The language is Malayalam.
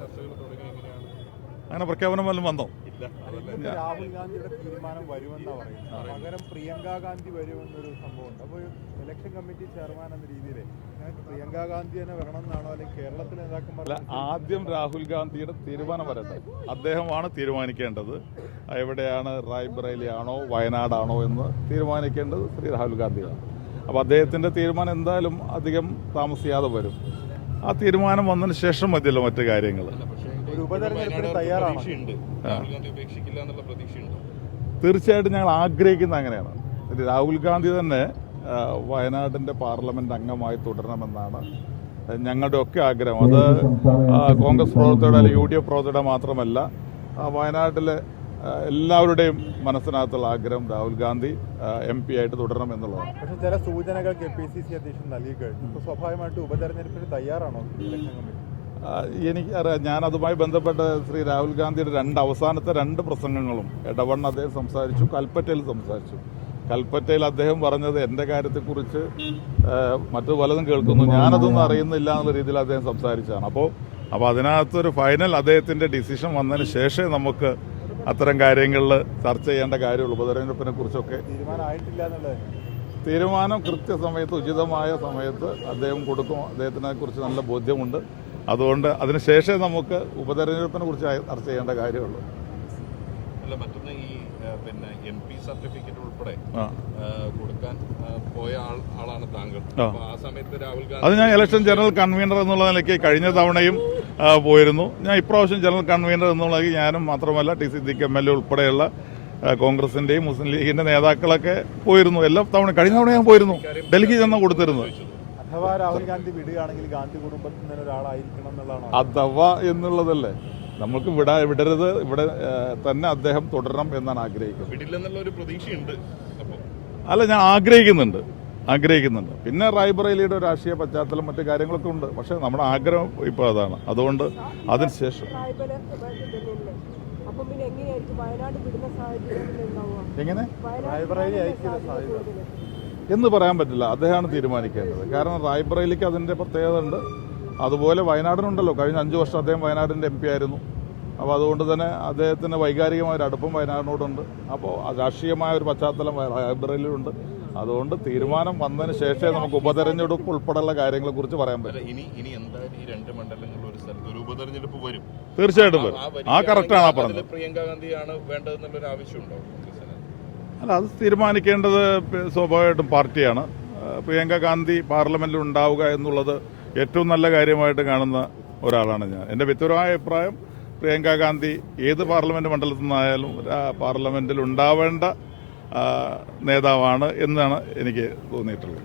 ചർച്ചകൾ തുടങ്ങി എങ്ങനെയാണ്? അങ്ങനെ പ്രഖ്യാപനം വല്ലതും വന്നോ? രാഹുൽ ഗാന്ധിയുടെ തീരുമാനം വരുമെന്നാ പറയുന്നത്. പകരം പ്രിയങ്ക ഗാന്ധി വരുമെന്നൊരു സംഭവമുണ്ട് അപ്പോൾ ഇലക്ഷൻ കമ്മിറ്റി ചെയർമാൻ എന്ന രീതിയിൽ പ്രിയങ്ക ഗാന്ധി തന്നെ വരണമെന്നാണോ അല്ലെങ്കിൽ കേരളത്തിലെ നേതാക്കന്മാർ ആദ്യം രാഹുൽ ഗാന്ധിയുടെ തീരുമാനം വരട്ടെ. അദ്ദേഹമാണ് തീരുമാനിക്കേണ്ടത്. എവിടെയാണ് റായ്ബറേലിയാണോ വയനാടാണോ എന്ന് തീരുമാനിക്കേണ്ടത് ശ്രീ രാഹുൽ ഗാന്ധിയാണ്. അപ്പോൾ അദ്ദേഹത്തിന്റെ തീരുമാനം എന്തായാലും അധികം താമസിയാതെ വരും. ആ തീരുമാനം വന്നതിന് ശേഷം മതിയല്ലോ മറ്റു കാര്യങ്ങൾ തീർച്ചയായിട്ടും ഞങ്ങൾ ആഗ്രഹിക്കുന്ന അങ്ങനെയാണ്. രാഹുൽ ഗാന്ധി തന്നെ വയനാടിന്റെ വയനാടിന്റെ പാർലമെന്റ് അംഗമായി തുടരണമെന്നാണ് ഞങ്ങളുടെ ഒക്കെ ആഗ്രഹം. അത് കോൺഗ്രസ് പ്രവർത്തകരുടെ അല്ലെങ്കിൽ യു ഡി എഫ് പ്രവർത്തകരുടെ മാത്രമല്ല വയനാട്ടിലെ എല്ലാവരുടെയും മനസ്സിനകത്തുള്ള ആഗ്രഹം രാഹുൽ ഗാന്ധി എം പി ആയിട്ട് തുടരണം എന്നുള്ളതാണ്. പക്ഷേ ചില സൂചനകൾ കെ പി സി സി അധ്യക്ഷൻ നൽകി കഴിഞ്ഞു അപ്പോൾ സ്വാഭാവികമായിട്ടും ഉപതെരഞ്ഞെടുപ്പിന് തയ്യാറാണോ എനിക്ക് അറിയാം ഞാൻ അതുമായി ബന്ധപ്പെട്ട ശ്രീ രാഹുൽ ഗാന്ധിയുടെ രണ്ട് അവസാനത്തെ രണ്ട് പ്രസംഗങ്ങളും ഇടവണ്ണ അദ്ദേഹം സംസാരിച്ചു കൽപ്പറ്റയിൽ സംസാരിച്ചു. കൽപ്പറ്റയിൽ അദ്ദേഹം പറഞ്ഞത് എന്റെ കാര്യത്തെക്കുറിച്ച് മറ്റു പലതും കേൾക്കുന്നു. ഞാനതൊന്നും അറിയുന്നില്ല എന്നുള്ള രീതിയിൽ അദ്ദേഹം സംസാരിച്ചാണ് അപ്പോൾ അപ്പോൾ അതിനകത്തൊരു ഫൈനൽ അദ്ദേഹത്തിന്റെ ഡിസിഷൻ വന്നതിന് ശേഷമേ നമുക്ക് അത്തരം കാര്യങ്ങളിൽ ചർച്ച ചെയ്യേണ്ട കാര്യമുള്ളൂ. ഉപതെരഞ്ഞെടുപ്പിനെ കുറിച്ചൊക്കെ തീരുമാനം കൃത്യസമയത്ത് ഉചിതമായ സമയത്ത് അദ്ദേഹം കൊടുക്കും. അദ്ദേഹത്തിനെ കുറിച്ച് നല്ല ബോധ്യമുണ്ട്. അതുകൊണ്ട് അതിനുശേഷം നമുക്ക് ഉപതെരഞ്ഞെടുപ്പിനെ കുറിച്ച് ചർച്ച ചെയ്യേണ്ട കാര്യമുള്ളൂ. അല്ല മറ്റൊന്ന് ഈ പിന്നെ എം പി സർട്ടിഫിക്കറ്റ് ഉൾപ്പെടെ ആ. ആ, കൊടുക്കാൻ പോയ ആളാണ് താങ്കൾ. ആ. സമയത്ത് രാഹുൽ അത് ഞാൻ ഇലക്ഷൻ ജനറൽ കൺവീനർ എന്നുള്ള നിലയ്ക്ക് കഴിഞ്ഞ തവണയും പോയിരുന്നു. ഞാൻ ഇപ്രാവശ്യം ജനറൽ കൺവീനർ എന്നുള്ള നിലയ്ക്ക് ഞാനും മാത്രമല്ല T Siddique M L A ഉൾപ്പെടെയുള്ള കോൺഗ്രസിന്റെയും കോൺഗ്രസിന്റെയും മുസ്ലിം ലീഗിന്റെ നേതാക്കളൊക്കെ പോയിരുന്നു. എല്ലാ തവണ കഴിഞ്ഞ തവണ ഞാൻ പോയിരുന്നു. ഡൽഹി ചെന്ന് കൊടുത്തിരുന്നു അഥവാ രാഹുൽ ഗാന്ധി വിടുകയാണെങ്കിൽ ഗാന്ധി കുടുംബത്തിൽ നിന്ന് ഒരാളായിരിക്കണം എന്നുള്ളതാണോ? അഥവാ എന്നുള്ളതല്ലേ. നമുക്ക് വിടാ വിടരുത്. ഇവിടെ തന്നെ അദ്ദേഹം തുടരണം എന്നാണ് ആഗ്രഹിക്കുന്നത്. വിടില്ലെന്നുള്ള ഒരു പ്രതീക്ഷയുണ്ട്. അല്ല ഞാൻ ആഗ്രഹിക്കുന്നുണ്ട്. ആഗ്രഹിക്കുന്നുണ്ട്. പിന്നെ റായ്ബറേലിയുടെ രാഷ്ട്രീയ പശ്ചാത്തലം മറ്റു കാര്യങ്ങളൊക്കെ ഉണ്ട്. പക്ഷേ നമ്മുടെ ആഗ്രഹം ഇപ്പോൾ അതാണ്. അതുകൊണ്ട് അതിനുശേഷം. എങ്ങനെ? എന്ന് പറയാൻ പറ്റില്ല. അദ്ദേഹമാണ് തീരുമാനിക്കേണ്ടത്. കാരണം റായ്ബറേലിക്ക് അതിന്റെ പ്രത്യേകത ഉണ്ട്. അതുപോലെ വയനാടിനുണ്ടല്ലോ. കഴിഞ്ഞ അഞ്ച് വർഷം അദ്ദേഹം വയനാടിന്റെ എം പി ആയിരുന്നു. അപ്പോൾ അതുകൊണ്ട് തന്നെ അദ്ദേഹത്തിന് വൈകാരികമായ ഒരു അടുപ്പം വയനാടിനോടുണ്ട്. അപ്പോൾ രാഷ്ട്രീയമായ ഒരു പശ്ചാത്തലം റായ്ബറേലിയിലുണ്ട് അതുകൊണ്ട് തീരുമാനം വന്നതിന് ശേഷമേ നമുക്ക് ഉപതെരഞ്ഞെടുപ്പ് ഉൾപ്പെടെയുള്ള കാര്യങ്ങളെ കുറിച്ച് പറയാൻ പറ്റും. ഇനി ഇനി എന്തായാലും ഈ രണ്ട് മണ്ഡലങ്ങളിൽ ഒരു സ്ഥലത്ത് ഒരു ഉപതെരഞ്ഞെടുപ്പ് വരും. തീർച്ചയായിട്ടും വരും. ആ കറക്റ്റാണ് ആ അതിൽ പറഞ്ഞത്. പ്രിയങ്ക ഗാന്ധിയാണ് വേണ്ടതെന്നുള്ള ഒരു ആവശ്യമുണ്ടോ? അല്ല അത് തീരുമാനിക്കേണ്ടത് സ്വാഭാവികമായിട്ടും പാർട്ടിയാണ്. പ്രിയങ്ക ഗാന്ധി പാർലമെന്റിൽ ഉണ്ടാവുക എന്നുള്ളത് ഏറ്റവും നല്ല കാര്യമായിട്ട് കാണുന്ന ഒരാളാണ് ഞാൻ. എന്റെ വ്യക്തിപരമായ അഭിപ്രായം പ്രിയങ്ക ഗാന്ധി ഏത് പാർലമെന്റ് മണ്ഡലത്തിൽ നിന്നായാലും പാർലമെന്റിൽ ഉണ്ടാവേണ്ട നേതാവാണ് എന്നാണ് എനിക്ക് തോന്നിയിട്ടുള്ളത്.